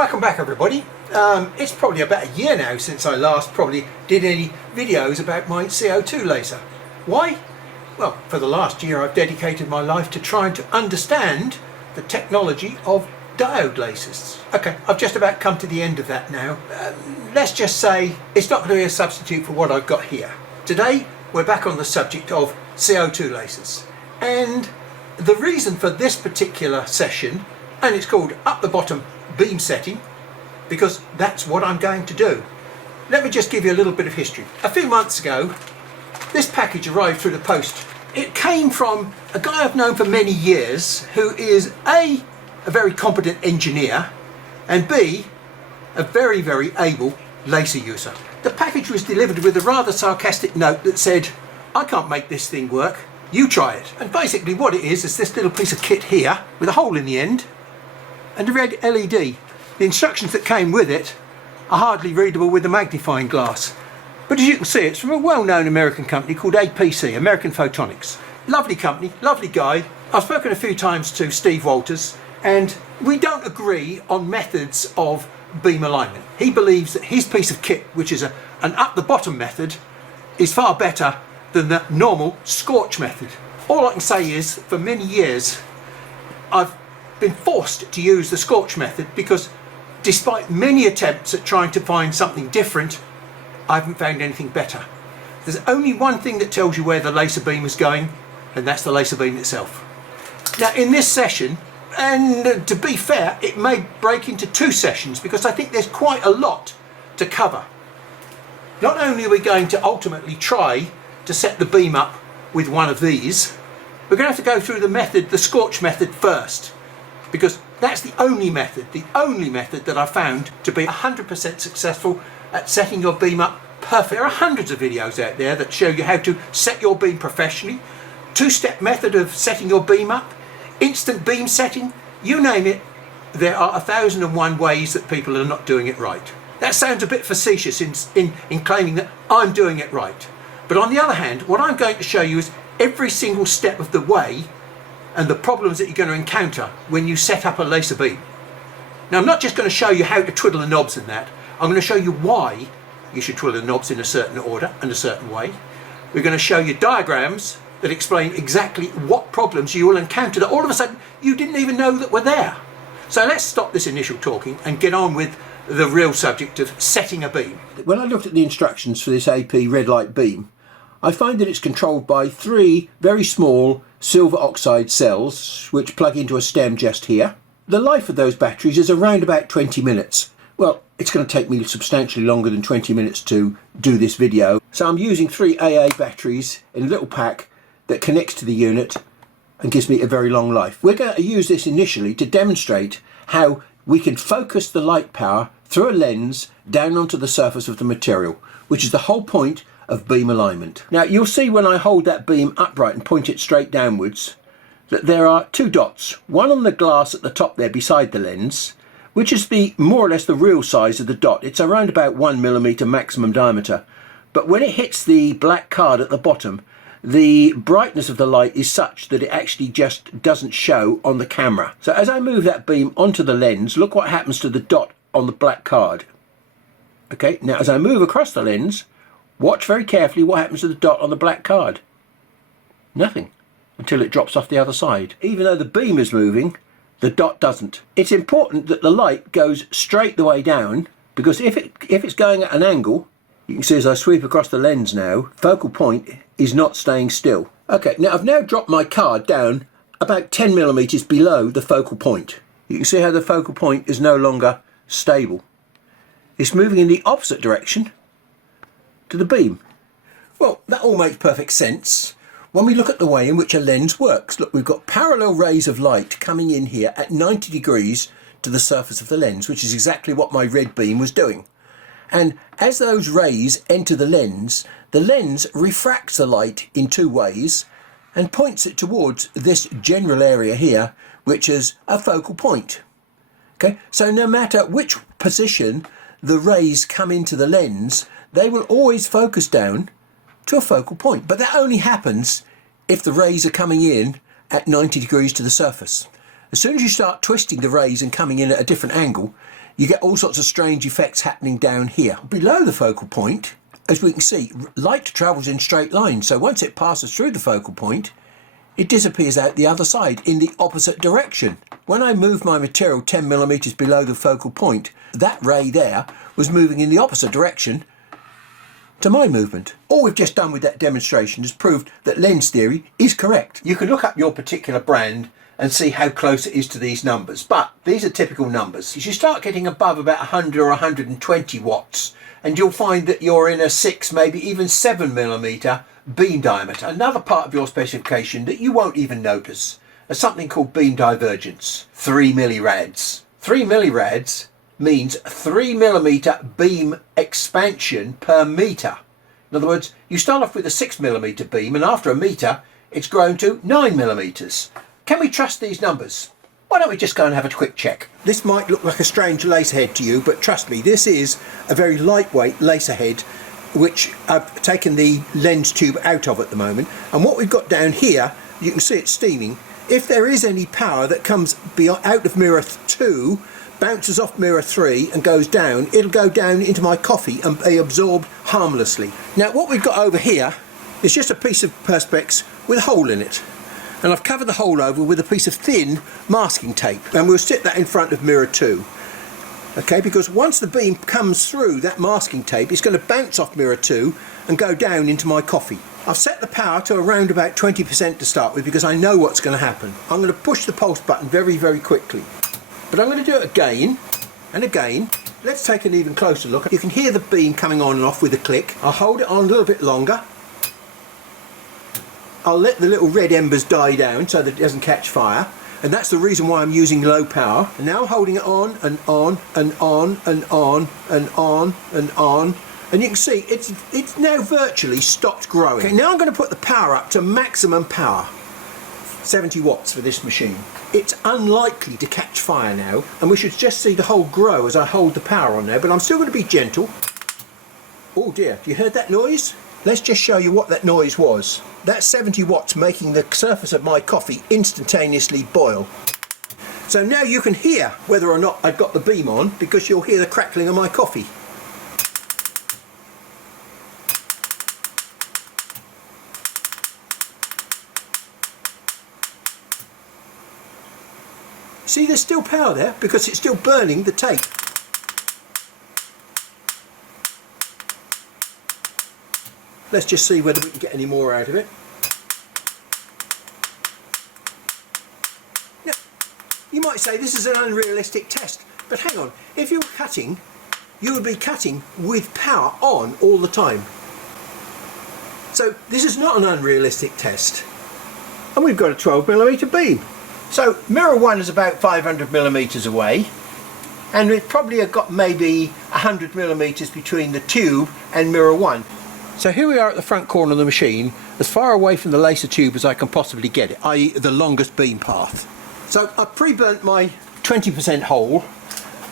Welcome back everybody. It's probably about a year now since I last probably did any videos about my CO2 laser. Why? Well, for the last year I've dedicated my life to trying to understand the technology of diode lasers. Okay, I've just about come to the end of that now. Let's just say it's not going to be a substitute for what I've got here. Today we're back on the subject of CO2 lasers. And the reason for this particular session, and it's called up the bottom beam setting, because that's what I'm going to do. Let me just give you a little bit of history. A few months ago, this package arrived through the post. It came from a guy I've known for many years who is A, very competent engineer, and B, a very, very able laser user. The package was delivered with a rather sarcastic note that said, "I can't make this thing work, you try it." And basically what it is this little piece of kit here with a hole in the end and a red LED. The instructions that came with it are hardly readable with a magnifying glass. But as you can see, it's from a well-known American company called APC, American Photonics. Lovely company, lovely guy. I've spoken a few times to Steve Walters, and we don't agree on methods of beam alignment. He believes that his piece of kit, which is an up the bottom method, is far better than the normal scorch method. All I can say is, for many years, I've been forced to use the scorch method because despite many attempts at trying to find something different, I haven't found anything better. There's only one thing that tells you where the laser beam is going, and that's the laser beam itself. Now in this session, and to be fair, it may break into two sessions because I think there's quite a lot to cover. Not only are we going to ultimately try to set the beam up with one of these, we're going to have to go through the scorch method first, because that's the only method that I found to be 100% successful at setting your beam up perfect. There are hundreds of videos out there that show you how to set your beam professionally, two-step method of setting your beam up, instant beam setting, you name it. There are 1,001 ways that people are not doing it right. That sounds a bit facetious in claiming that I'm doing it right. But on the other hand, what I'm going to show you is every single step of the way and the problems that you're going to encounter when you set up a laser beam. Now I'm not just going to show you how to twiddle the knobs in that, I'm going to show you why you should twiddle the knobs in a certain order and a certain way. We're going to show you diagrams that explain exactly what problems you will encounter that all of a sudden you didn't even know that were there. So let's stop this initial talking and get on with the real subject of setting a beam. When I looked at the instructions for this AP red light beam, I find that it's controlled by three very small silver oxide cells which plug into a stem just here. The life of those batteries is around about 20 minutes. Well, it's going to take me substantially longer than 20 minutes to do this video, so I'm using 3 AA batteries in a little pack that connects to the unit and gives me a very long life. We're going to use this initially to demonstrate how we can focus the light power through a lens down onto the surface of the material, which is the whole point of beam alignment. Now you'll see when I hold that beam upright and point it straight downwards that there are two dots, one on the glass at the top there beside the lens, which is the more or less the real size of the dot. It's around about 1 millimeter maximum diameter, but when it hits the black card at the bottom, the brightness of the light is such that it actually just doesn't show on the camera. So as I move that beam onto the lens, look what happens to the dot on the black card. Okay, now as I move across the lens, watch very carefully what happens to the dot on the black card. Nothing, until it drops off the other side. Even though the beam is moving, the dot doesn't. It's important that the light goes straight the way down, because if it's going at an angle, you can see as I sweep across the lens now, focal point is not staying still. Okay, now I've now dropped my card down about 10 millimeters below the focal point. You can see how the focal point is no longer stable. It's moving in the opposite direction to the beam. Well, that all makes perfect sense when we look at the way in which a lens works. Look, we've got parallel rays of light coming in here at 90 degrees to the surface of the lens, which is exactly what my red beam was doing. And as those rays enter the lens refracts the light in two ways and points it towards this general area here, which is a focal point. Okay, so no matter which position the rays come into the lens, they will always focus down to a focal point. But that only happens if the rays are coming in at 90 degrees to the surface. As soon as you start twisting the rays and coming in at a different angle, you get all sorts of strange effects happening down here. Below the focal point, as we can see, light travels in straight lines, so once it passes through the focal point, it disappears out the other side in the opposite direction. When I moved my material 10 millimeters below the focal point, that ray there was moving in the opposite direction to my movement. All we've just done with that demonstration has proved that lens theory is correct. You can look up your particular brand and see how close it is to these numbers, but these are typical numbers. As you start getting above about 100 or 120 watts, and you'll find that you're in a 6, maybe even 7 millimeter beam diameter. Another part of your specification that you won't even notice is something called beam divergence, 3 millirads. 3 millirads means 3 millimeter beam expansion per meter. In other words, you start off with a 6 millimeter beam, and after a meter, it's grown to 9 millimeters. Can we trust these numbers? Why don't we just go and have a quick check? This might look like a strange laser head to you, but trust me, this is a very lightweight laser head, which I've taken the lens tube out of at the moment. And what we've got down here, you can see it steaming. If there is any power that comes out of mirror 2, bounces off mirror 3 and goes down, it'll go down into my coffee and be absorbed harmlessly. Now what we've got over here is just a piece of perspex with a hole in it. And I've covered the hole over with a piece of thin masking tape, and we'll stick that in front of mirror 2. Okay, because once the beam comes through that masking tape, it's going to bounce off mirror 2 and go down into my coffee. I've set the power to around about 20% to start with because I know what's going to happen. I'm going to push the pulse button very, very quickly. But I'm going to do it again and again. Let's take an even closer look. You can hear the beam coming on and off with a click. I'll hold it on a little bit longer. I'll let the little red embers die down so that it doesn't catch fire, and that's the reason why I'm using low power. And now I'm holding it on and on and on and on and on and on, and you can see it's now virtually stopped growing. Okay, now I'm going to put the power up to maximum power, 70 watts for this machine. It's unlikely to catch fire now, and we should just see the hole grow as I hold the power on there, but I'm still going to be gentle. Oh dear, you heard that noise? Let's just show you what that noise was. That's 70 watts making the surface of my coffee instantaneously boil. So now you can hear whether or not I've got the beam on, because you'll hear the crackling of my coffee. See, there's still power there because it's still burning the tape. Let's just see whether we can get any more out of it. Now, you might say this is an unrealistic test, but hang on, if you were cutting, you would be cutting with power on all the time. So this is not an unrealistic test. And we've got a 12mm beam. So mirror 1 is about 500mm away, and we've probably got maybe 100mm between the tube and mirror 1. So here we are at the front corner of the machine, as far away from the laser tube as I can possibly get it, i.e. the longest beam path. So I've pre-burnt my 20% hole.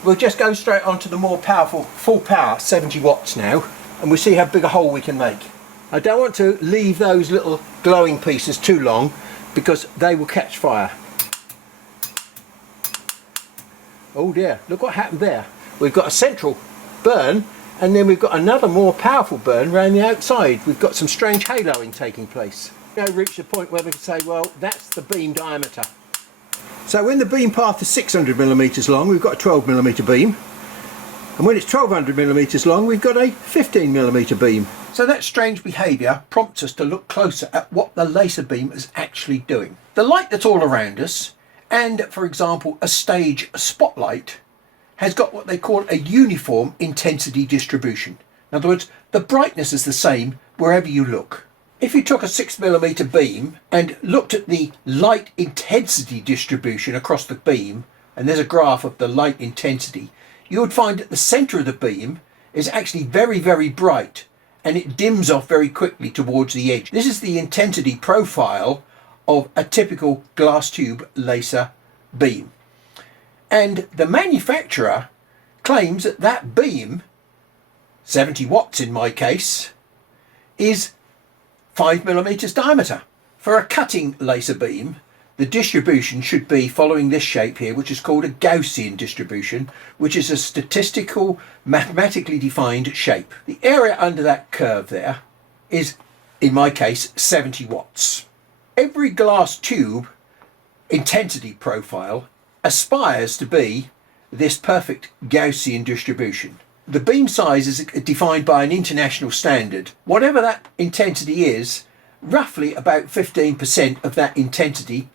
We'll just go straight onto the more powerful, full power 70 watts now, and we'll see how big a hole we can make. I don't want to leave those little glowing pieces too long because they will catch fire. Oh dear, look what happened there. We've got a central burn, and then we've got another more powerful burn around the outside. We've got some strange haloing taking place. Now reach a point where we can say, well, that's the beam diameter. So when the beam path is 600mm long, we've got a 12mm beam. And when it's 1200mm long, we've got a 15mm beam. So that strange behaviour prompts us to look closer at what the laser beam is actually doing. The light that's all around us, and for example a stage spotlight, has got what they call a uniform intensity distribution. In other words, the brightness is the same wherever you look. If you took a 6mm beam and looked at the light intensity distribution across the beam, and there's a graph of the light intensity, you would find that the centre of the beam is actually very, very bright, and it dims off very quickly towards the edge. This is the intensity profile of a typical glass tube laser beam. And the manufacturer claims that that beam, 70 watts in my case, is 5mm diameter. For a cutting laser beam, the distribution should be following this shape here, which is called a Gaussian distribution, which is a statistical, mathematically defined shape. The area under that curve there is, in my case, 70 watts. Every glass tube intensity profile aspires to be this perfect Gaussian distribution. The beam size is defined by an international standard. Whatever that intensity is, roughly about 15% of that intensity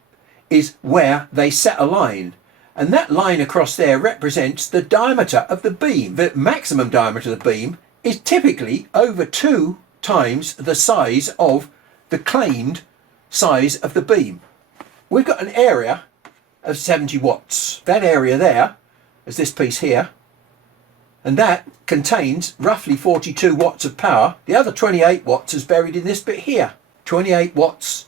is where they set a line. And that line across there represents the diameter of the beam. The maximum diameter of the beam is typically over 2 times the size of the claimed size of the beam. We've got an area of 70 watts. That area there is this piece here, and that contains roughly 42 watts of power. The other 28 watts is buried in this bit here. 28 watts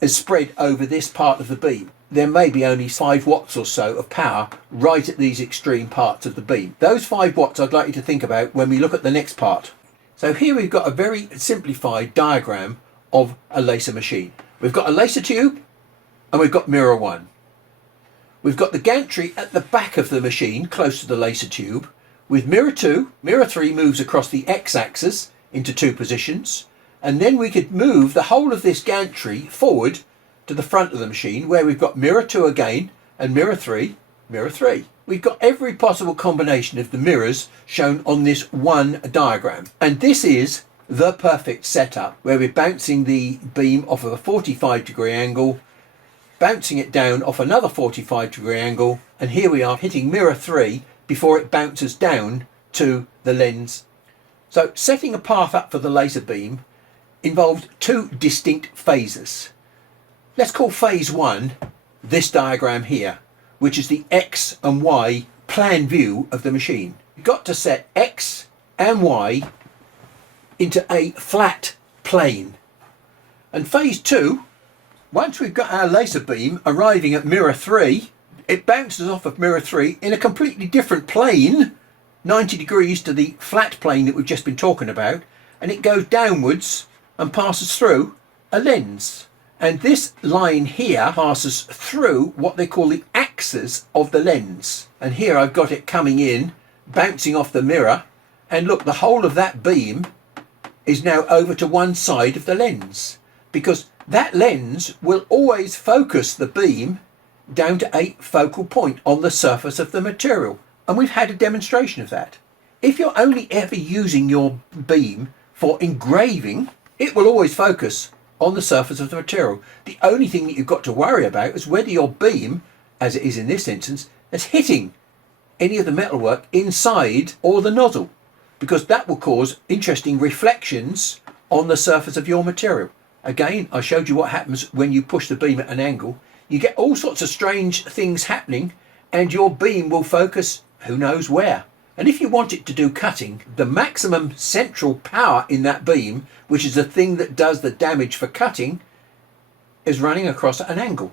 is spread over this part of the beam. There may be only 5 watts or so of power right at these extreme parts of the beam. Those 5 watts I'd like you to think about when we look at the next part. So here we've got a very simplified diagram of a laser machine. We've got a laser tube and we've got mirror 1. We've got the gantry at the back of the machine close to the laser tube with mirror 2. Mirror 3 moves across the x-axis into 2 positions, and then we could move the whole of this gantry forward to the front of the machine where we've got mirror 2 again and mirror 3, mirror 3. We've got every possible combination of the mirrors shown on this one diagram, and this is the perfect setup where we're bouncing the beam off of a 45-degree angle, bouncing it down off another 45-degree angle, and here we are hitting mirror 3 before it bounces down to the lens. So setting a path up for the laser beam involved 2 distinct phases. Let's call phase 1 this diagram here, which is the X and Y plan view of the machine. You've got to set X and Y into a flat plane. And phase 2, once we've got our laser beam arriving at mirror 3, it bounces off of mirror 3 in a completely different plane, 90 degrees to the flat plane that we've just been talking about, and it goes downwards and passes through a lens. And this line here passes through what they call the axis of the lens. And here I've got it coming in, bouncing off the mirror, and look, the whole of that beam is now over to one side of the lens, because that lens will always focus the beam down to a focal point on the surface of the material. And we've had a demonstration of that. If you're only ever using your beam for engraving, it will always focus on the surface of the material. The only thing that you've got to worry about is whether your beam, as it is in this instance, is hitting any of the metalwork inside or the nozzle, because that will cause interesting reflections on the surface of your material. Again, I showed you what happens when you push the beam at an angle. You get all sorts of strange things happening, and your beam will focus who knows where. And if you want it to do cutting, the maximum central power in that beam, which is the thing that does the damage for cutting, is running across at an angle.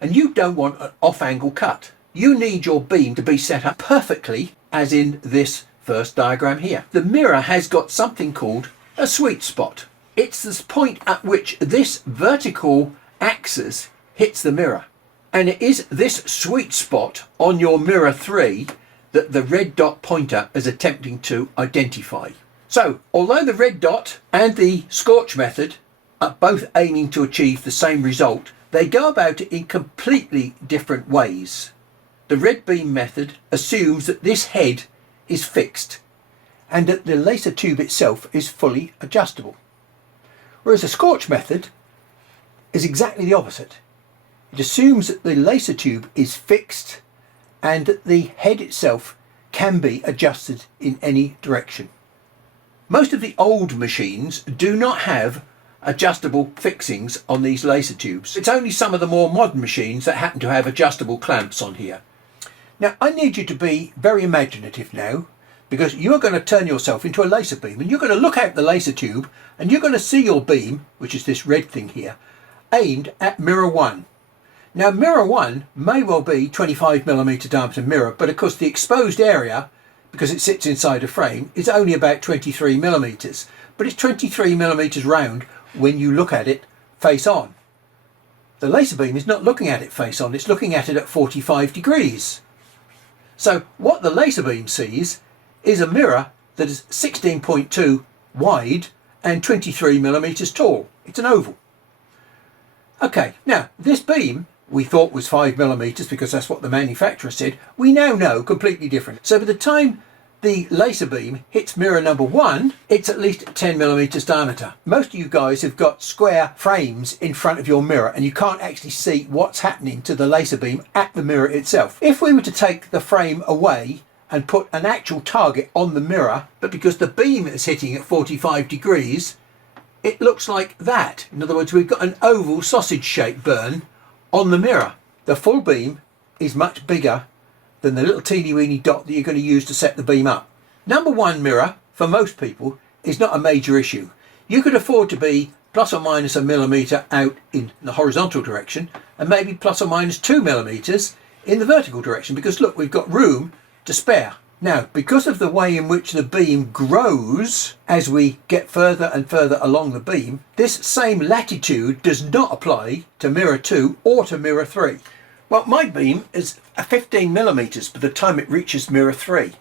And you don't want an off-angle cut. You need your beam to be set up perfectly, as in this first diagram here. The mirror has got something called a sweet spot. It's the point at which this vertical axis hits the mirror. And it is this sweet spot on your mirror 3 that the red dot pointer is attempting to identify. So, although the red dot and the scorch method are both aiming to achieve the same result, they go about it in completely different ways. The red beam method assumes that this head is fixed and that the laser tube itself is fully adjustable. Whereas the scorch method is exactly the opposite. It assumes that the laser tube is fixed and that the head itself can be adjusted in any direction. Most of the old machines do not have adjustable fixings on these laser tubes. It's only some of the more modern machines that happen to have adjustable clamps on here. Now, I need you to be very imaginative now, because you're going to turn yourself into a laser beam, and you're going to look out the laser tube and you're going to see your beam, which is this red thing here, aimed at mirror 1. Now, mirror 1 may well be 25mm diameter mirror, but of course the exposed area, because it sits inside a frame, is only about 23mm. But it's 23mm round when you look at it face on. The laser beam is not looking at it face on, it's looking at it at 45 degrees. So what the laser beam sees is a mirror that is 16.2 wide and 23 millimeters tall. It's an oval. Okay, now this beam we thought was 5 millimeters because that's what the manufacturer said. We now know completely different. So by the time the laser beam hits mirror number 1, it's at least 10 millimeters diameter. Most of you guys have got square frames in front of your mirror and you can't actually see what's happening to the laser beam at the mirror itself. If we were to take the frame away and put an actual target on the mirror, but because the beam is hitting at 45 degrees, it looks like that. In other words, we've got an oval sausage shaped burn on the mirror. The full beam is much bigger than the little teeny weeny dot that you're going to use to set the beam up. Number 1 mirror, for most people, is not a major issue. You could afford to be plus or minus a millimetre out in the horizontal direction and maybe plus or minus 2 millimetres in the vertical direction, because look, we've got room to spare. Now, because of the way in which the beam grows as we get further and further along the beam, this same latitude does not apply to mirror 2 or to mirror 3. Well, my beam is 15 millimeters by the time it reaches mirror 3.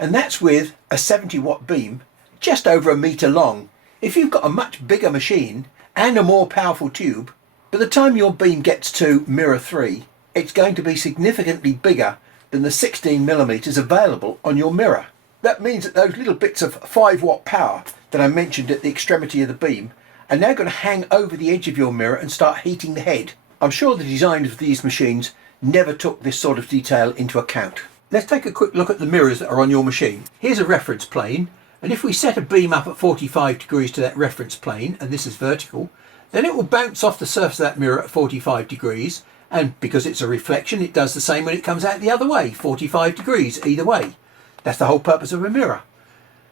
And that's with a 70 watt beam, just over a meter long. If you've got a much bigger machine and a more powerful tube, by the time your beam gets to mirror 3, it's going to be significantly bigger than the 16 millimeters available on your mirror. That means that those little bits of 5 watt power that I mentioned at the extremity of the beam are now going to hang over the edge of your mirror and start heating the head. I'm sure the designers of these machines never took this sort of detail into account. Let's take a quick look at the mirrors that are on your machine. Here's a reference plane, and if we set a beam up at 45 degrees to that reference plane, and this is vertical, then it will bounce off the surface of that mirror at 45 degrees, and because it's a reflection, it does the same when it comes out the other way, 45 degrees either way. That's the whole purpose of a mirror.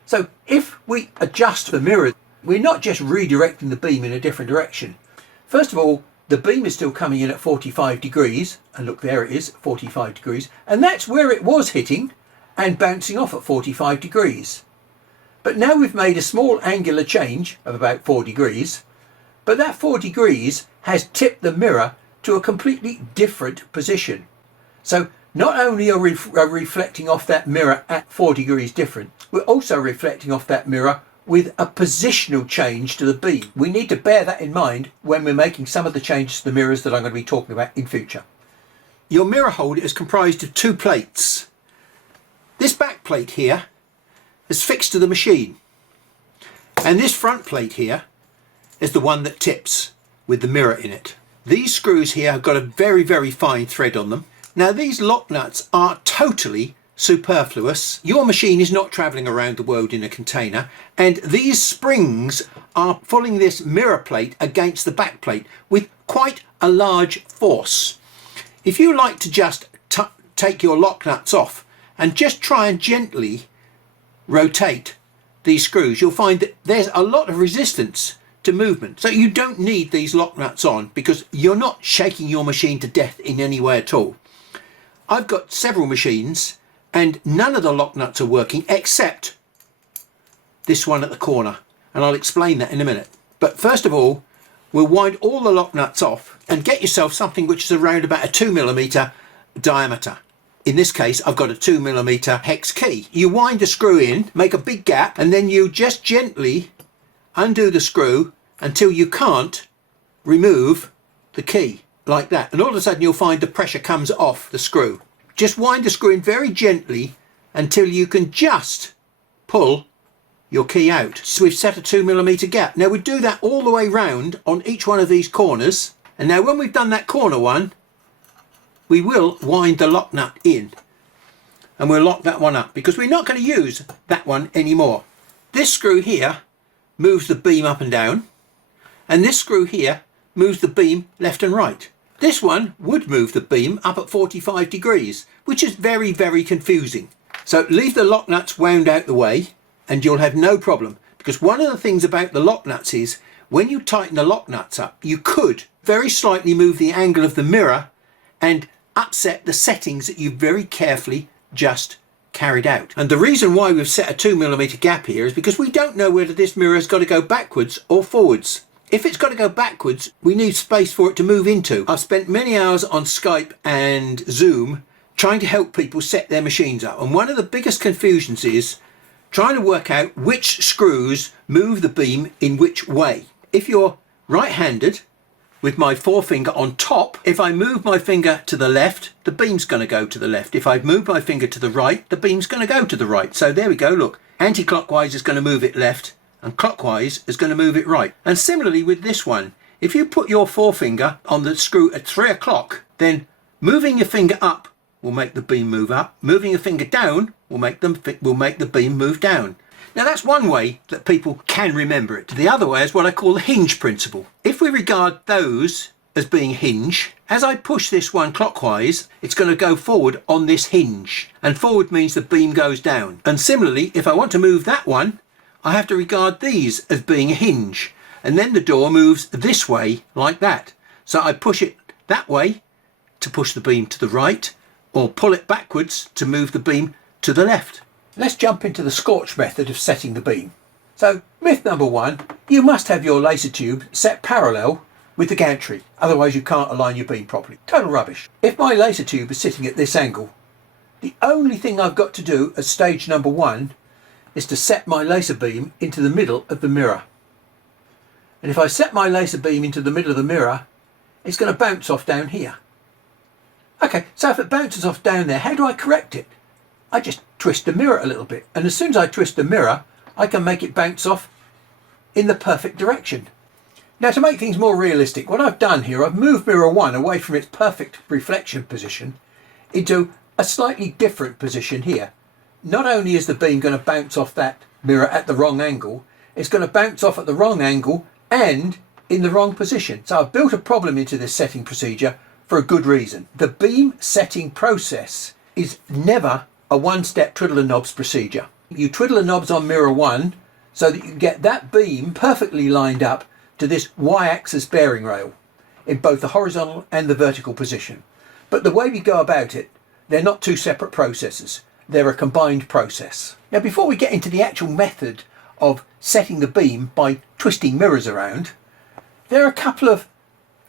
So if we adjust the mirror, we're not just redirecting the beam in a different direction. First of all, the beam is still coming in at 45 degrees, and look, there it is, 45 degrees, and that's where it was hitting and bouncing off at 45 degrees. But now we've made a small angular change of about 4 degrees, but that 4 degrees has tipped the mirror to a completely different position. So not only are we reflecting off that mirror at 4 degrees different, we're also reflecting off that mirror with a positional change to the beam. We need to bear that in mind when we're making some of the changes to the mirrors that I'm going to be talking about in future. Your mirror holder is comprised of 2 plates. This back plate here is fixed to the machine, and this front plate here is the one that tips with the mirror in it. These screws here have got a very, very fine thread on them. Now these lock nuts are totally superfluous. Your machine is not travelling around the world in a container, and these springs are pulling this mirror plate against the back plate with quite a large force. If you like to just take your lock nuts off and just try and gently rotate these screws, you'll find that there's a lot of resistance to movement. So you don't need these lock nuts on because you're not shaking your machine to death in any way at all. I've got several machines and none of the lock nuts are working except this one at the corner, and I'll explain that in a minute. But first of all, we'll wind all the lock nuts off and get yourself something which is around about a 2mm diameter. In this case, I've got a 2mm hex key. You wind the screw in, make a big gap, and then you just gently undo the screw until you can't remove the key, like that. And all of a sudden you'll find the pressure comes off the screw. Just wind the screw in very gently until you can just pull your key out. So we've set a 2mm gap. Now we do that all the way round on each one of these corners. And now when we've done that corner one, we will wind the lock nut in and we'll lock that one up because we're not going to use that one anymore. This screw here moves the beam up and down, and this screw here moves the beam left and right. This one would move the beam up at 45 degrees, which is very, very confusing. So leave the lock nuts wound out the way and you'll have no problem, because one of the things about the lock nuts is when you tighten the lock nuts up, you could very slightly move the angle of the mirror and upset the settings that you've very carefully just carried out. And the reason why we've set a 2mm gap here is because we don't know whether this mirror has got to go backwards or forwards. If it's got to go backwards, we need space for it to move into. I've spent many hours on Skype and Zoom trying to help people set their machines up. And one of the biggest confusions is trying to work out which screws move the beam in which way. If you're right-handed, with my forefinger on top, if I move my finger to the left, the beam's going to go to the left. If I move my finger to the right, the beam's going to go to the right. So there we go, look. Anti-clockwise is going to move it left, and clockwise is going to move it right. And similarly with this one, if you put your forefinger on the screw at 3 o'clock, then moving your finger up will make the beam move up. Moving your finger down will make the beam move down. Now that's one way that people can remember it. The other way is what I call the hinge principle. If we regard those as being hinge, as I push this one clockwise, it's going to go forward on this hinge. And forward means the beam goes down. And similarly, if I want to move that one, I have to regard these as being a hinge. And then the door moves this way like that. So I push it that way to push the beam to the right, or pull it backwards to move the beam to the left. Let's jump into the scorch method of setting the beam. So myth number one, you must have your laser tube set parallel with the gantry, otherwise you can't align your beam properly. Total rubbish. If my laser tube is sitting at this angle, the only thing I've got to do at stage number one is to set my laser beam into the middle of the mirror. And if I set my laser beam into the middle of the mirror, it's going to bounce off down here. Okay, so if it bounces off down there, how do I correct it? I just twist the mirror a little bit, and as soon as I twist the mirror, I can make it bounce off in the perfect direction. Now, to make things more realistic, what I've done here, I've moved mirror 1 away from its perfect reflection position into a slightly different position here. Not only is the beam going to bounce off that mirror at the wrong angle, it's going to bounce off at the wrong angle and in the wrong position. So I've built a problem into this setting procedure for a good reason. The beam setting process is never a one-step twiddle the knobs procedure. You twiddle the knobs on mirror 1 so that you get that beam perfectly lined up to this y-axis bearing rail in both the horizontal and the vertical position. But the way we go about it, they're not two separate processes. They're a combined process. Now, before we get into the actual method of setting the beam by twisting mirrors around, there are a couple of,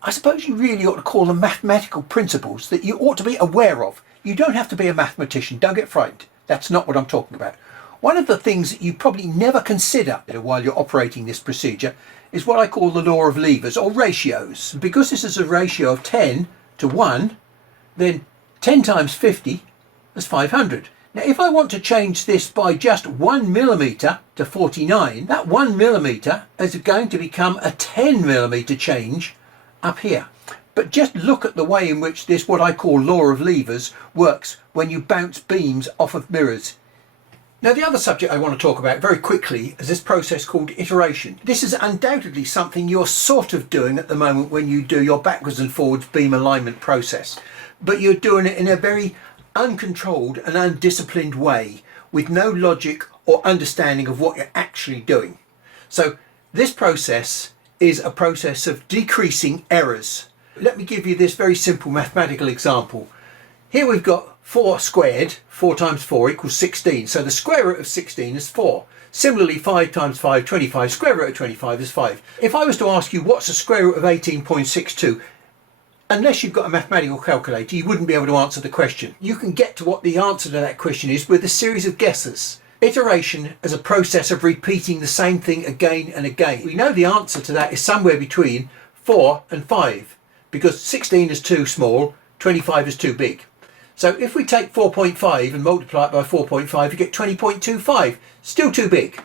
I suppose you really ought to call them mathematical principles that you ought to be aware of. You don't have to be a mathematician, don't get frightened. That's not what I'm talking about. One of the things that you probably never consider while you're operating this procedure is what I call the law of levers, or ratios. Because this is a ratio of 10 to 1, then 10 times 50 is 500. Now, if I want to change this by just 1 millimetre to 49, that 1 millimetre is going to become a 10 millimetre change up here. But just look at the way in which this, what I call law of levers, works when you bounce beams off of mirrors. Now, the other subject I want to talk about very quickly is this process called iteration. This is undoubtedly something you're sort of doing at the moment when you do your backwards and forwards beam alignment process. But you're doing it in a very uncontrolled and undisciplined way with no logic or understanding of what you're actually doing. So this process is a process of decreasing errors. Let me give you this very simple mathematical example. Here we've got 4 squared, 4 times 4 equals 16. So the square root of 16 is 4. Similarly, 5 times 5, 25. Square root of 25 is 5. If I was to ask you what's the square root of 18.62, unless you've got a mathematical calculator, you wouldn't be able to answer the question. You can get to what the answer to that question is with a series of guesses. Iteration is a process of repeating the same thing again and again. We know the answer to that is somewhere between 4 and 5, because 16 is too small, 25 is too big. So if we take 4.5 and multiply it by 4.5, you get 20.25, still too big.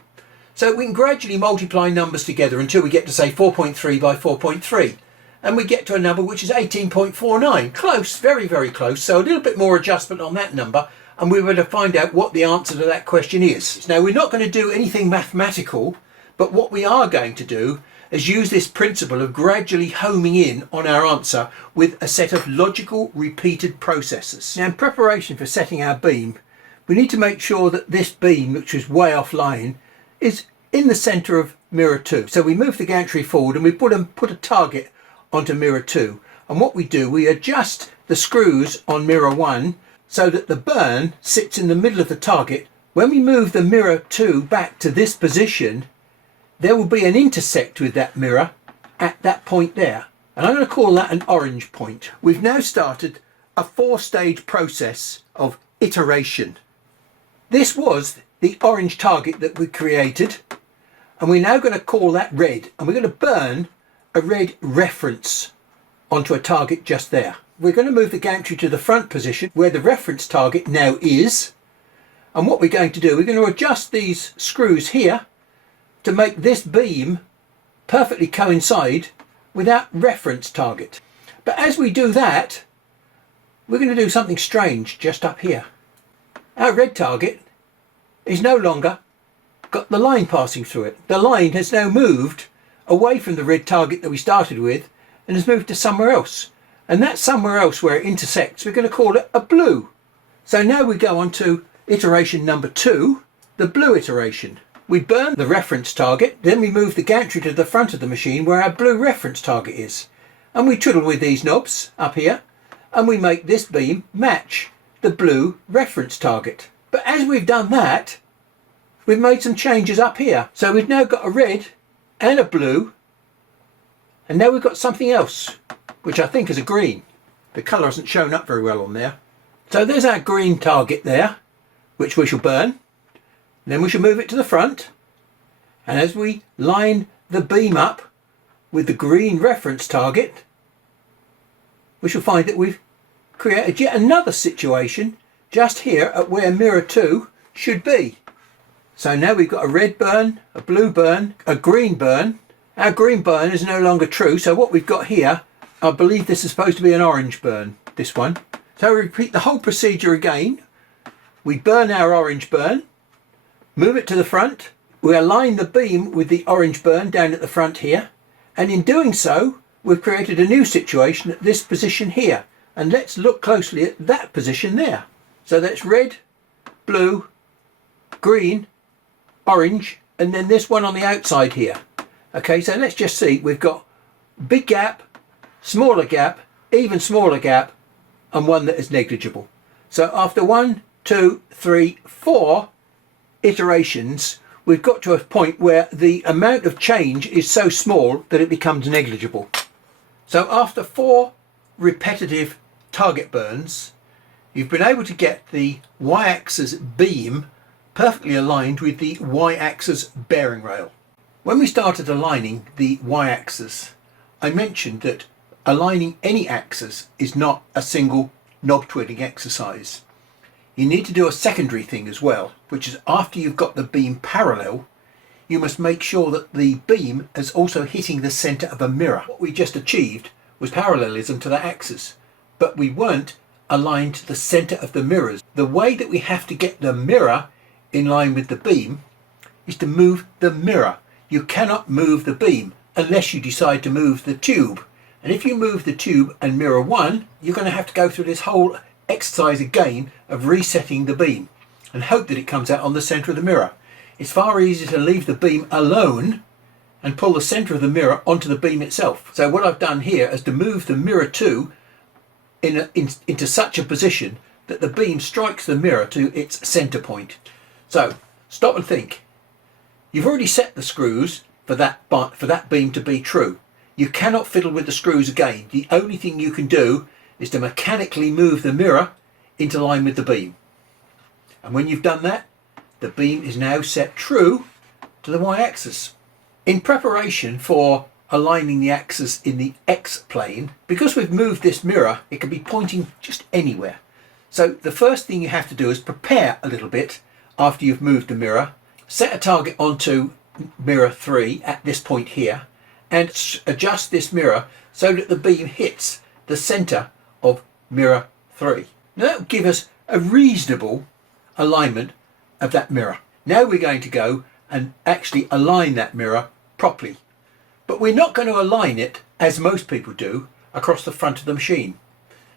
So we can gradually multiply numbers together until we get to, say, 4.3 by 4.3. And we get to a number which is 18.49. Close, very, very close. So a little bit more adjustment on that number, and we were to find out what the answer to that question is. Now, we're not going to do anything mathematical, but what we are going to do is use this principle of gradually homing in on our answer with a set of logical repeated processes. Now, in preparation for setting our beam, we need to make sure that this beam, which is way offline, is in the centre of mirror 2. So we move the gantry forward and we put a target onto mirror 2. And what we do, we adjust the screws on mirror 1 so that the burn sits in the middle of the target. When we move the mirror 2 back to this position, there will be an intersect with that mirror, at that point there. And I'm going to call that an orange point. We've now started a 4-stage process of iteration. This was the orange target that we created, and we're now going to call that red, and we're going to burn a red reference onto a target just there. We're going to move the gantry to the front position where the reference target now is, and what we're going to do, we're going to adjust these screws here to make this beam perfectly coincide with that reference target. But as we do that, we're going to do something strange just up here. Our red target is no longer got the line passing through it. The line has now moved away from the red target that we started with and has moved to somewhere else. And that somewhere else where it intersects, we're going to call it a blue. So now we go on to iteration number 2, the blue iteration. We burn the reference target, then we move the gantry to the front of the machine where our blue reference target is. And we twiddle with these knobs up here, and we make this beam match the blue reference target. But as we've done that, we've made some changes up here. So we've now got a red and a blue, and now we've got something else, which I think is a green. The colour hasn't shown up very well on there. So there's our green target there, which we shall burn. Then we shall move it to the front, and as we line the beam up with the green reference target, we shall find that we've created yet another situation just here at where mirror 2 should be. So now we've got a red burn, a blue burn, a green burn. Our green burn is no longer true, so what we've got here, I believe this is supposed to be an orange burn, this one. So we repeat the whole procedure again. We burn our orange burn, move it to the front, we align the beam with the orange burn down at the front here, and in doing so we've created a new situation at this position here. And let's look closely at that position there. So that's red, blue, green, orange, and then this one on the outside here. Okay, so let's just see, we've got big gap, smaller gap, even smaller gap, and one that is negligible. So after 1, 2, 3, 4 iterations, we've got to a point where the amount of change is so small that it becomes negligible. So after 4 repetitive target burns, you've been able to get the y-axis beam perfectly aligned with the y-axis bearing rail. When we started aligning the y-axis, I mentioned that aligning any axis is not a single knob twiddling exercise. You need to do a secondary thing as well, which is after you've got the beam parallel, you must make sure that the beam is also hitting the centre of a mirror. What we just achieved was parallelism to the axis, but we weren't aligned to the centre of the mirrors. The way that we have to get the mirror in line with the beam is to move the mirror. You cannot move the beam unless you decide to move the tube. And if you move the tube and mirror 1, you're going to have to go through this whole exercise again of resetting the beam and hope that it comes out on the centre of the mirror. It's far easier to leave the beam alone and pull the centre of the mirror onto the beam itself. So what I've done here is to move the mirror 2 into such a position that the beam strikes the mirror to its centre point. So stop and think. You've already set the screws for that beam to be true. You cannot fiddle with the screws again. The only thing you can do is to mechanically move the mirror into line with the beam. And when you've done that, the beam is now set true to the y-axis. In preparation for aligning the axis in the x-plane, because we've moved this mirror, it can be pointing just anywhere. So the first thing you have to do is prepare a little bit after you've moved the mirror. Set a target onto mirror 3 at this point here and adjust this mirror so that the beam hits the centre of mirror 3. Now that will give us a reasonable alignment of that mirror. Now we're going to go and actually align that mirror properly. But we're not going to align it, as most people do, across the front of the machine.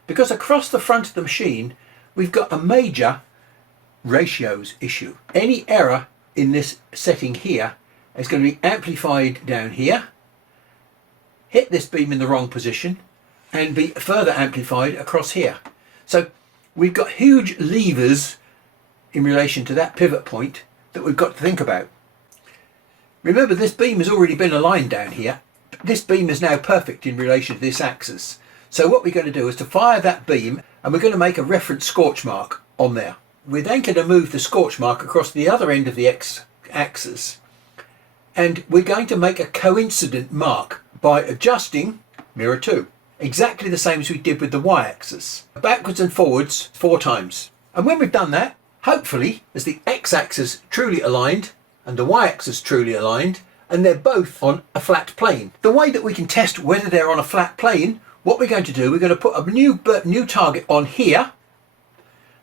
Because across the front of the machine, we've got a major ratios issue. Any error in this setting here is going to be amplified down here, hit this beam in the wrong position, and be further amplified across here. So we've got huge levers in relation to that pivot point that we've got to think about. Remember, this beam has already been aligned down here this beam is now perfect in relation to this axis. So what we're going to do is to fire that beam, and we're going to make a reference scorch mark on there. We're then going to move the scorch mark across the other end of the x-axis, and we're going to make a coincident mark by adjusting mirror 2, exactly the same as we did with the y-axis, backwards and forwards 4 times. And when we've done that, hopefully, as the x-axis truly aligned and the y-axis truly aligned, and they're both on a flat plane. The way that we can test whether they're on a flat plane, what we're going to do, we're going to put a new target on here.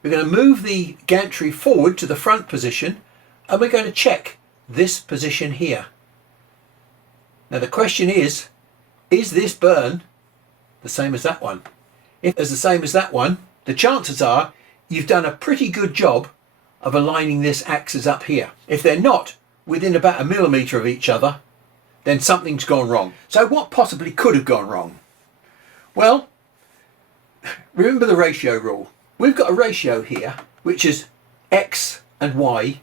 We're going to move the gantry forward to the front position, and we're going to check this position here. Now the question is this burn the same as that one? If it's the same as that one, the chances are you've done a pretty good job of aligning this axis up here. If they're not within about 1 millimeter of each other, then something's gone wrong. So what possibly could have gone wrong? Well, remember the ratio rule. We've got a ratio here, which is X and Y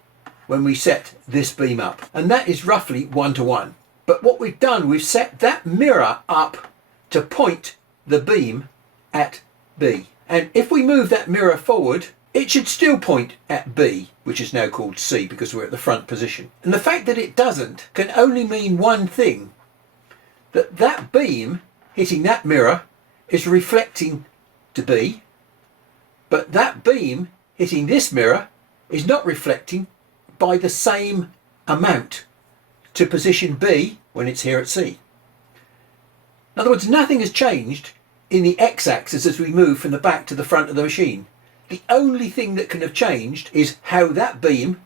when we set this beam up. And that is roughly 1 to 1. But what we've done, we've set that mirror up to point the beam at B. And if we move that mirror forward, it should still point at B, which is now called C because we're at the front position. And the fact that it doesn't can only mean one thing, that that beam hitting that mirror is reflecting to B, but that beam hitting this mirror is not reflecting by the same amount to position B when it's here at C. In other words, nothing has changed in the x-axis as we move from the back to the front of the machine. The only thing that can have changed is how that beam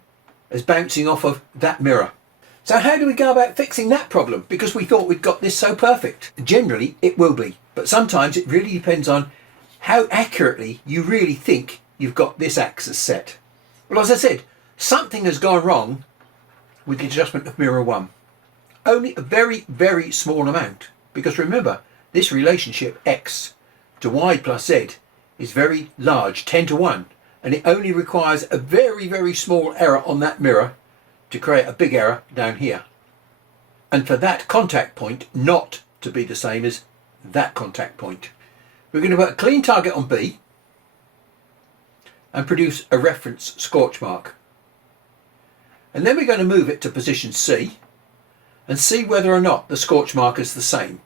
is bouncing off of that mirror. So how do we go about fixing that problem? Because we thought we'd got this so perfect. Generally, it will be. But sometimes it really depends on how accurately you really think you've got this axis set. Well, as I said, something has gone wrong with the adjustment of mirror 1. Only a very, very small amount. Because remember, this relationship x to y plus z is very large, 10 to 1, and it only requires a very, very small error on that mirror to create a big error down here. And for that contact point not to be the same as that contact point. We're going to put a clean target on B and produce a reference scorch mark. And then we're going to move it to position C and see whether or not the scorch mark is the same.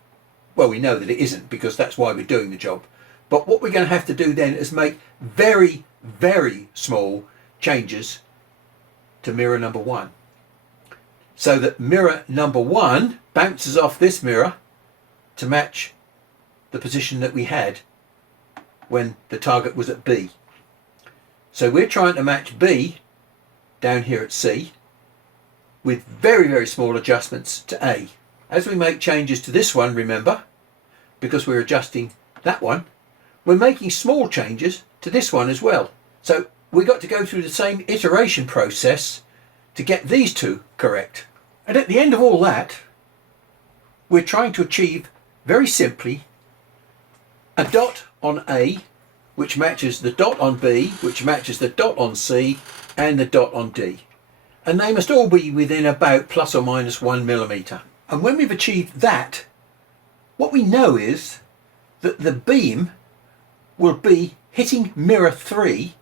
Well, we know that it isn't because that's why we're doing the job. But what we're going to have to do then is make very, very small changes to mirror number 1. So that mirror number 1 bounces off this mirror to match the position that we had when the target was at B. So we're trying to match B down here at C with very, very small adjustments to A. As we make changes to this one, remember, because we're adjusting that one, we're making small changes to this one as well. So we've got to go through the same iteration process to get these two correct. And at the end of all that, we're trying to achieve, very simply, a dot on A, which matches the dot on B, which matches the dot on C, and the dot on D. And they must all be within about plus or minus 1 millimeter. And when we've achieved that, what we know is that the beam will be hitting mirror 3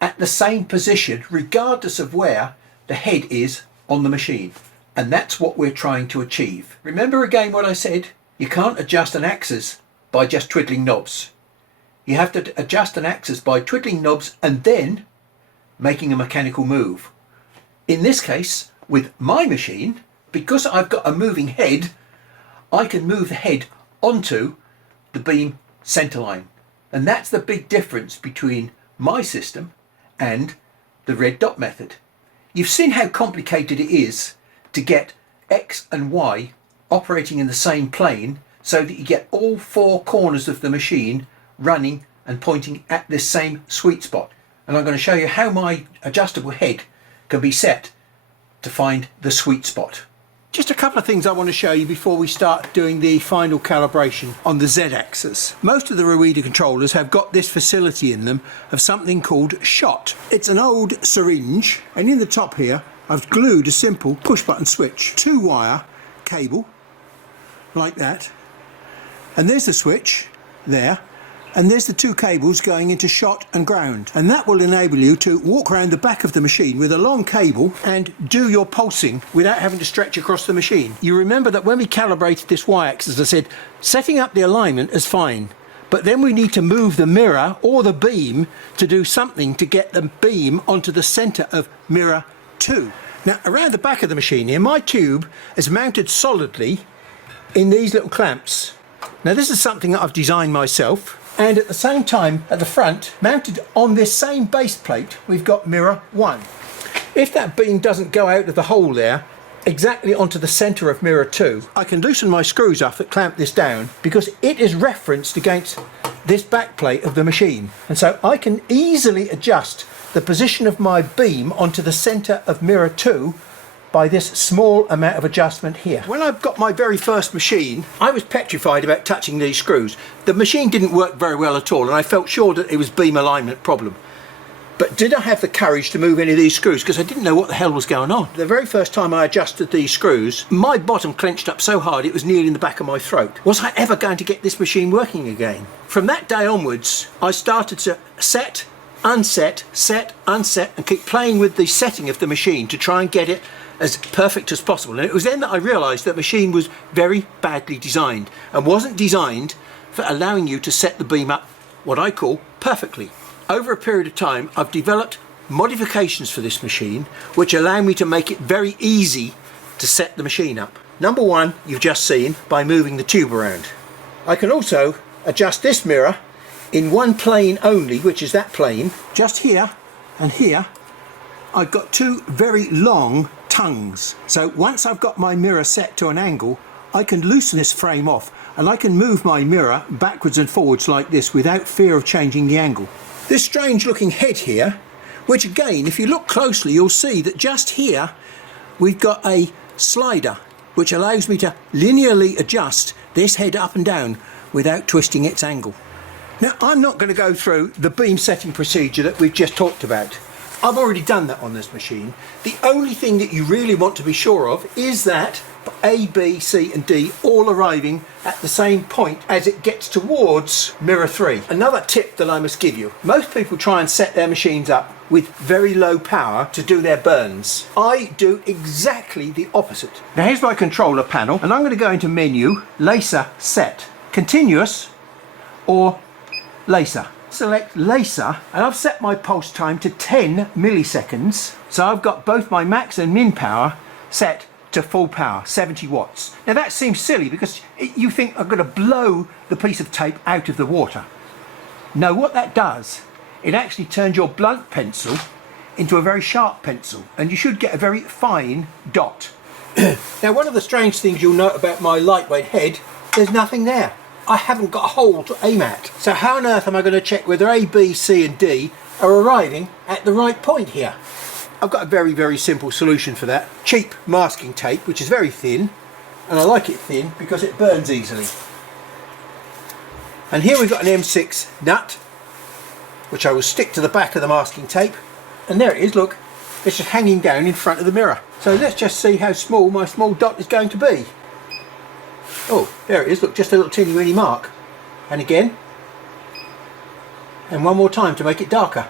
at the same position regardless of where the head is on the machine. And that's what we're trying to achieve. Remember again what I said? You can't adjust an axis by just twiddling knobs. You have to adjust an axis by twiddling knobs and then making a mechanical move. In this case, with my machine, because I've got a moving head, I can move the head onto the beam center line. And that's the big difference between my system and the red dot method. You've seen how complicated it is to get X and Y operating in the same plane so that you get all 4 corners of the machine running and pointing at this same sweet spot. And I'm going to show you how my adjustable head can be set to find the sweet spot. Just a couple of things I want to show you before we start doing the final calibration on the Z-axis. Most of the Ruida controllers have got this facility in them of something called shot. It's an old syringe, and in the top here I've glued a simple push button switch, 2-wire cable like that, and there's the switch there, and there's the two cables going into shot and ground, and that will enable you to walk around the back of the machine with a long cable and do your pulsing without having to stretch across the machine. You remember that when we calibrated this y-axis, I said setting up the alignment is fine, but then we need to move the mirror or the beam to do something to get the beam onto the center of mirror 2. Now around the back of the machine here, my tube is mounted solidly in these little clamps. Now this is something that I've designed myself, and at the same time at the front, mounted on this same base plate, we've got mirror 1. If that beam doesn't go out of the hole there exactly onto the center of mirror 2, I can loosen my screws off that clamp this down, because it is referenced against this back plate of the machine, and so I can easily adjust the position of my beam onto the center of mirror 2 by this small amount of adjustment here. When I got my very first machine, I was petrified about touching these screws. The machine didn't work very well at all, and I felt sure that it was beam alignment problem. But did I have the courage to move any of these screws? Because I didn't know what the hell was going on. The very first time I adjusted these screws, my bottom clenched up so hard it was nearly in the back of my throat. Was I ever going to get this machine working again? From that day onwards, I started to set, unset, set, unset, and keep playing with the setting of the machine to try and get it as perfect as possible. And it was then that I realised that machine was very badly designed and wasn't designed for allowing you to set the beam up what I call perfectly. Over a period of time, I've developed modifications for this machine which allow me to make it very easy to set the machine up. Number one, you've just seen by moving the tube around. I can also adjust this mirror in one plane only, which is that plane. Just here and here, I've got two very long tongues. So once I've got my mirror set to an angle, I can loosen this frame off and I can move my mirror backwards and forwards like this without fear of changing the angle. This strange looking head here, which again, if you look closely, you'll see that just here we've got a slider which allows me to linearly adjust this head up and down without twisting its angle. Now, I'm not going to go through the beam setting procedure that we've just talked about. I've already done that on this machine. The only thing that you really want to be sure of is that A, B, C and D all arriving at the same point as it gets towards mirror 3. Another tip that I must give you. Most people try and set their machines up with very low power to do their burns. I do exactly the opposite. Now here's my controller panel, and I'm going to go into menu, laser set, continuous or laser. Select laser, and I've set my pulse time to 10 milliseconds. So I've got both my max and min power set to full power, 70 watts. Now that seems silly because you think I'm going to blow the piece of tape out of the water. No, what that does, it actually turns your blunt pencil into a very sharp pencil, and you should get a very fine dot. Now one of the strange things you'll note about my lightweight head, there's nothing there. I haven't got a hole to aim at. So how on earth am I going to check whether A, B, C and D are arriving at the right point here? I've got a very, very simple solution for that. Cheap masking tape, which is very thin, and I like it thin because it burns easily. And here we've got an M6 nut, which I will stick to the back of the masking tape. And there it is, look, it's just hanging down in front of the mirror. So let's just see how small my small dot is going to be. Oh, there it is, look, just a little teeny weeny mark. And again. And one more time to make it darker.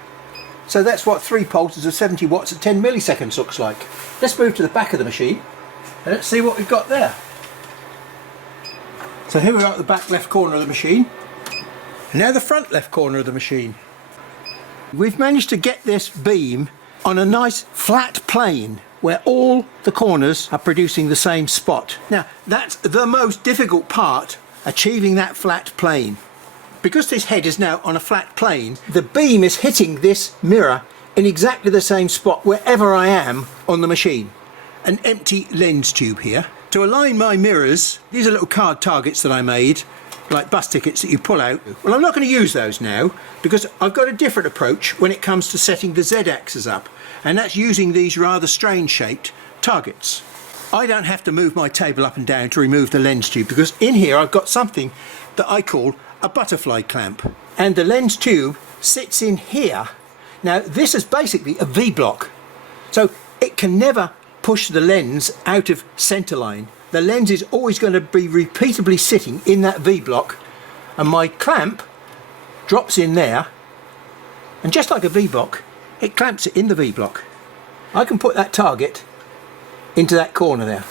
So that's what 3 pulses of 70 watts at 10 milliseconds looks like. Let's move to the back of the machine and let's see what we've got there. So here we are at the back left corner of the machine. And now the front left corner of the machine. We've managed to get this beam on a nice flat plane where all the corners are producing the same spot. Now that's the most difficult part, achieving that flat plane. Because this head is now on a flat plane, the beam is hitting this mirror in exactly the same spot wherever I am on the machine. An empty lens tube here. To align my mirrors, these are little card targets that I made, like bus tickets that you pull out. Well, I'm not going to use those now because I've got a different approach when it comes to setting the Z-axis up, and that's using these rather strange shaped targets. I don't have to move my table up and down to remove the lens tube because in here I've got something that I call a butterfly clamp, and the lens tube sits in here. Now this is basically a V-block, so it can never push the lens out of center line the lens is always going to be repeatably sitting in that V block, and my clamp drops in there, and just like a V block, it clamps it in the V block. I can put that target into that corner there,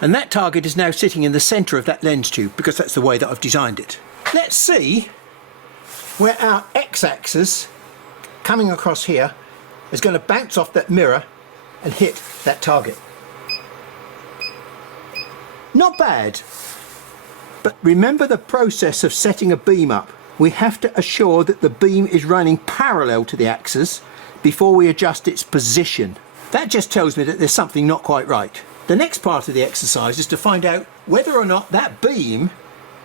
and that target is now sitting in the centre of that lens tube because that's the way that I've designed it. Let's see where our x-axis coming across here is going to bounce off that mirror and hit that target. Not bad, but remember the process of setting a beam up. We have to assure that the beam is running parallel to the axis before we adjust its position. That just tells me that there's something not quite right. The next part of the exercise is to find out whether or not that beam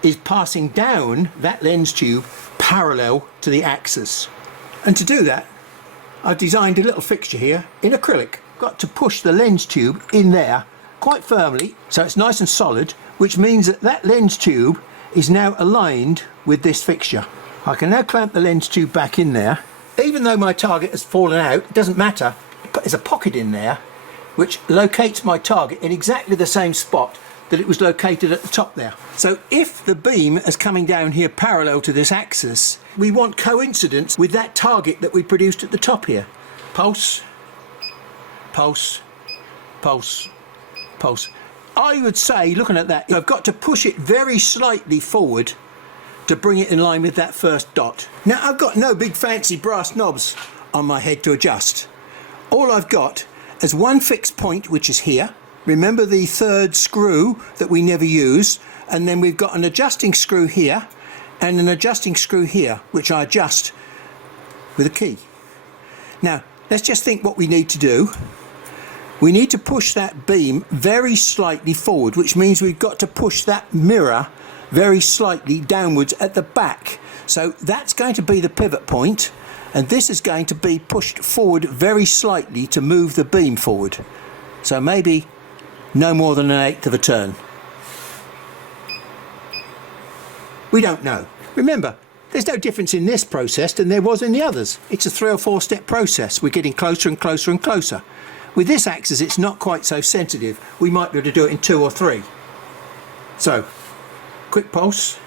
is passing down that lens tube parallel to the axis. And to do that, I've designed a little fixture here in acrylic. Got to push the lens tube in there quite firmly so it's nice and solid, which means that that lens tube is now aligned with this fixture. I can now clamp the lens tube back in there. Even though my target has fallen out, it doesn't matter. There's a pocket in there which locates my target in exactly the same spot that it was located at the top there. So if the beam is coming down here parallel to this axis, we want coincidence with that target that we produced at the top here. Pulse, pulse, pulse, pulse. I would say, looking at that, I've got to push it very slightly forward to bring it in line with that first dot. Now I've got no big fancy brass knobs on my head to adjust. All I've got is one fixed point, which is here. Remember the third screw that we never use, and then we've got an adjusting screw here and an adjusting screw here, which I adjust with a key. Now let's just think what we need to do. We need to push that beam very slightly forward, which means we've got to push that mirror very slightly downwards at the back. So that's going to be the pivot point, and this is going to be pushed forward very slightly to move the beam forward. So maybe no more than 1/8 of a turn. We don't know. Remember, there's no difference in this process than there was in the others. It's a 3 or 4 step process. We're getting closer and closer and closer. With this axis, it's not quite so sensitive. We might be able to do it in 2 or 3. So, quick pulse.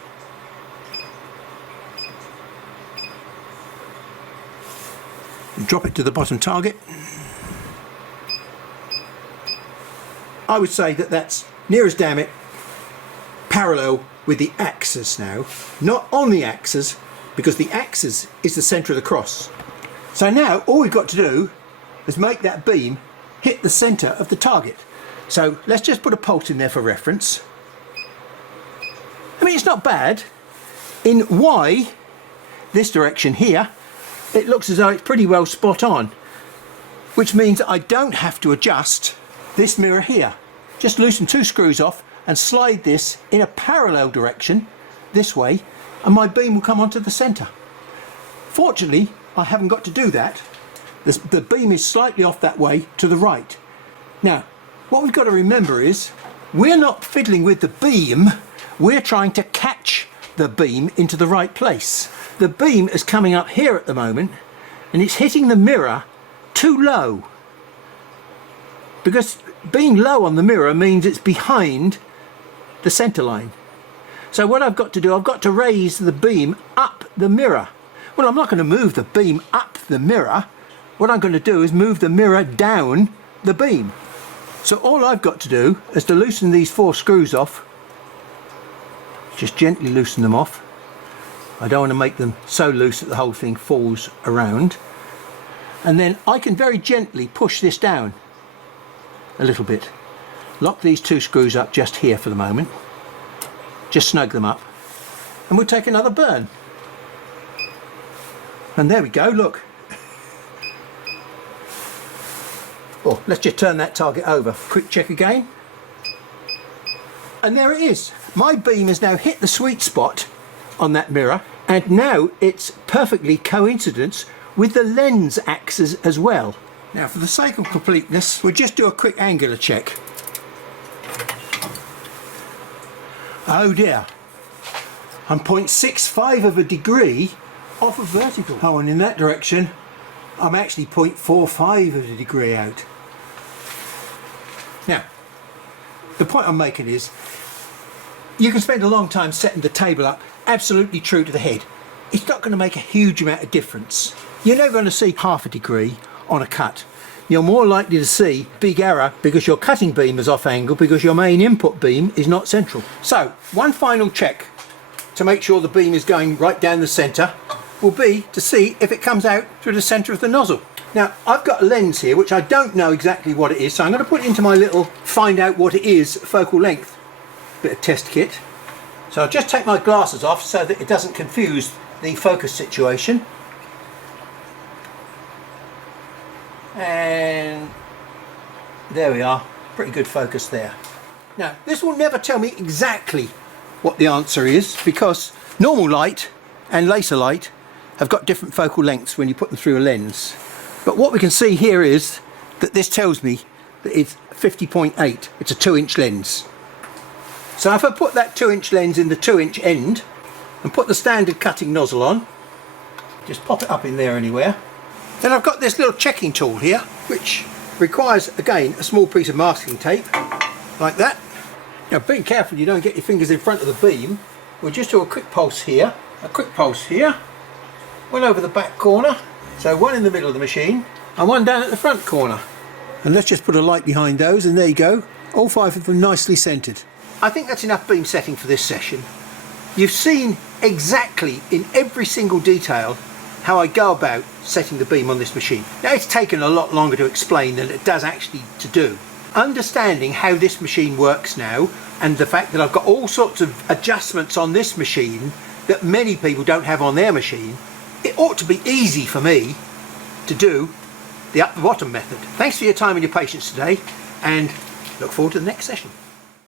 And drop it to the bottom target. I would say that that's near as damn it parallel with the axis now, not on the axis, because the axis is the centre of the cross. So now all we've got to do is make that beam hit the centre of the target. So let's just put a pulse in there for reference. I mean, it's not bad. In Y, this direction here, it looks as though it's pretty well spot on, which means that I don't have to adjust this mirror here. Just loosen 2 screws off and slide this in a parallel direction this way, and my beam will come onto the centre. Fortunately, I haven't got to do that. The beam is slightly off that way to the right. Now, what we've got to remember is we're not fiddling with the beam, we're trying to catch the beam into the right place. The beam is coming up here at the moment, and it's hitting the mirror too low, because being low on the mirror means it's behind the centre line. So what I've got to do, I've got to raise the beam up the mirror. Well, I'm not going to move the beam up the mirror. What I'm going to do is move the mirror down the beam. So all I've got to do is to loosen these 4 screws off. Just gently loosen them off. I don't want to make them so loose that the whole thing falls around. And then I can very gently push this down a little bit. Lock these 2 screws up just here for the moment. Just snug them up. And we'll take another burn. And there we go, look. Oh, let's just turn that target over. Quick check again. And there it is. My beam has now hit the sweet spot on that mirror, and now it's perfectly coincidence with the lens axis as well. Now, for the sake of completeness, we'll just do a quick angular check. Oh dear. I'm 0.65 of a degree off of vertical. Oh, and in that direction, I'm actually 0.45 of a degree out. Now, the point I'm making is you can spend a long time setting the table up absolutely true to the head. It's not going to make a huge amount of difference. You're never going to see half a degree on a cut. You're more likely to see big error because your cutting beam is off angle because your main input beam is not central. So one final check to make sure the beam is going right down the centre will be to see if it comes out through the centre of the nozzle. Now I've got a lens here which I don't know exactly what it is, so I'm going to put it into my little find out what it is focal length bit of test kit. So I'll just take my glasses off so that it doesn't confuse the focus situation. And there we are, pretty good focus there. Now this will never tell me exactly what the answer is because normal light and laser light have got different focal lengths when you put them through a lens. But what we can see here is that this tells me that it's 50.8, it's a 2-inch lens. So if I put that 2-inch lens in the 2-inch end and put the standard cutting nozzle on, just pop it up in there anywhere. Then I've got this little checking tool here, which requires, again, a small piece of masking tape, like that. Now, being careful you don't get your fingers in front of the beam, we'll just do a quick pulse here, one over the back corner, so one in the middle of the machine, and one down at the front corner. And let's just put a light behind those, and there you go, all 5 of them nicely centered. I think that's enough beam setting for this session. You've seen exactly, in every single detail, how I go about setting the beam on this machine. Now it's taken a lot longer to explain than it does actually to do. Understanding how this machine works now and the fact that I've got all sorts of adjustments on this machine that many people don't have on their machine, it ought to be easy for me to do the up the bottom method. Thanks for your time and your patience today, and look forward to the next session.